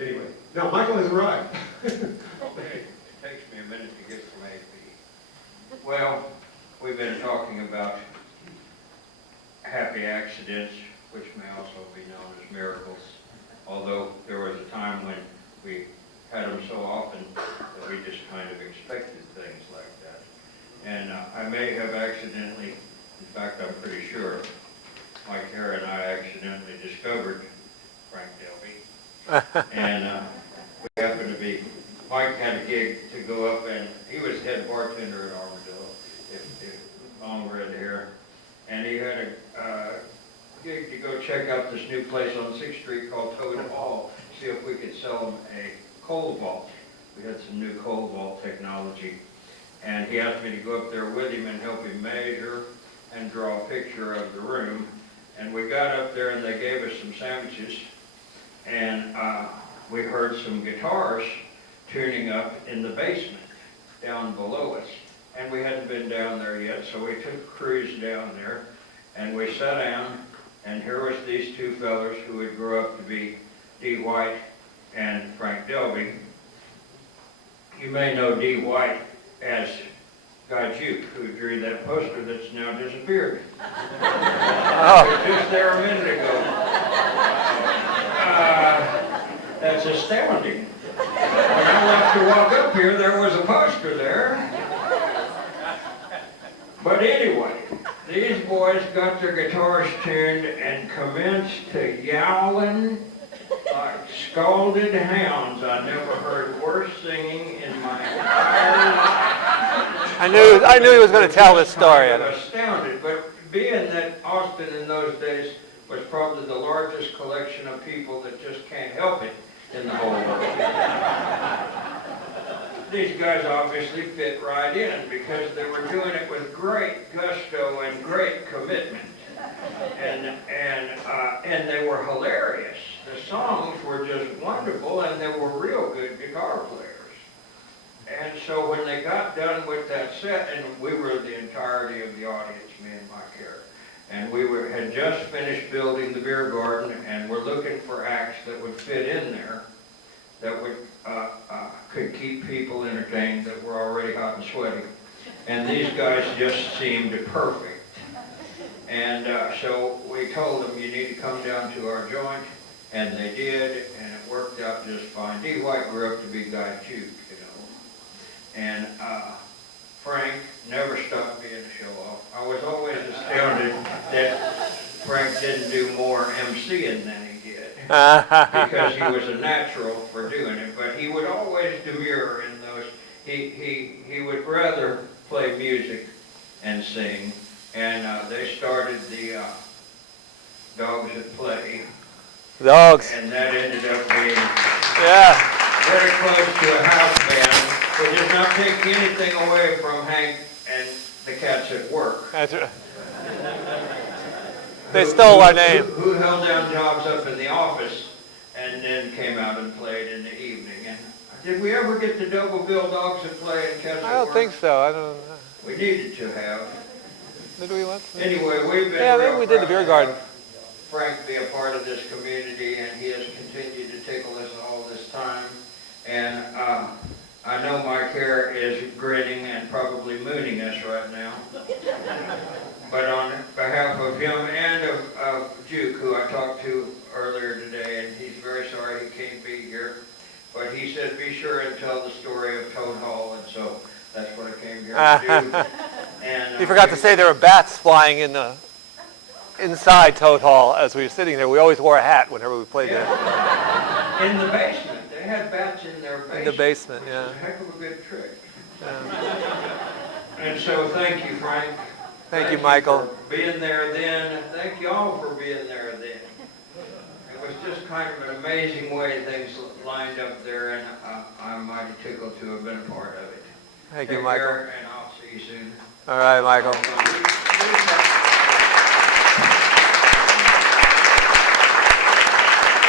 Anyway, now Michael has arrived. Okay, it takes me a minute to get from A to B. Well, we've been talking about happy accidents, which may also be known as miracles, although there was a time when we had them so often that we just kind of expected things like that. And I may have accidentally, in fact I'm pretty sure, Mike Hare and I accidentally discovered Frank Delvy. And we happened to be, Mike had a gig to go up, and he was head bartender at Armadillo, if long red hair. And he had a gig to go check out this new place on 6th Street called Toad Hall, see if we could sell him a cold vault. We had some new cold vault technology. And he asked me to go up there with him and help him measure and draw a picture of the room. And we got up there and they gave us some sandwiches. And we heard some guitars tuning up in the basement down below us. And we hadn't been down there yet, so we took a cruise down there. And we sat down, and here was these two fellas who would grow up to be D. White and Frank Delvy. You may know D. White as Guy Juke, who drew that poster that's now disappeared. It was just there a minute ago. That's astounding. When I left to walk up here, there was a poster there. But anyway, these boys got their guitars tuned and commenced to yowling like scalded hounds. I never heard worse singing in my entire life. I knew he was going to tell this story. I was astounded, but being that Austin in those days was probably the largest collection of people that just can't help it in the whole world. These guys obviously fit right in because they were doing it with great gusto and great commitment. And they were hilarious. The songs were just wonderful, and they were real good guitar players. And so when they got done with that set, and we were the entirety of the audience, me and Mike Hare, and we had just finished building the beer garden, and we're looking for acts that would fit in there, that would could keep people entertained that were already hot and sweaty. And these guys just seemed perfect. And so we told them, you need to come down to our joint, and they did, and it worked out just fine. D. White grew up to be Guy Juke, you know. And Frank never stopped being a show-off. I was always astounded that Frank didn't do more MCing than he did, because he was a natural for doing it. But he would always demur in those. He would rather play music and sing. And they started the Dogs at Play. Dogs. And that ended up being very close to a house band. It does not take anything away from Hank and the Cats at Work. That's right. They stole our name. Who held down jobs up in the office and then came out and played in the evening. And did we ever get the double bill Dogs at Play and Cats at Work? I don't think so. I don't know. We needed to have. Did we once? Anyway, we've been maybe we did the beer garden. Frank be a part of this community, and he has continued to tickle us all this time. And I know Mike Hare is grinning and probably mooning us right now. But on behalf of him and of Juke, who I talked to earlier today, and he's very sorry he can't be here, but he said be sure and tell the story of Toad Hall, and so that's what I came here to do. And, You forgot to say there were bats flying in the inside Toad Hall as we were sitting there. We always wore a hat whenever we played there. In the basement. They had bats in their basement. In the basement, which yeah. is a heck of a good trick. Yeah. And so thank you, Frank. Thank you, Michael. For being there then. Thank you all for being there then. It was just kind of an amazing way things lined up there, and I'm mighty tickled to have been a part of it. Thank Take you, Michael. care, and I'll see you soon. All right, Michael.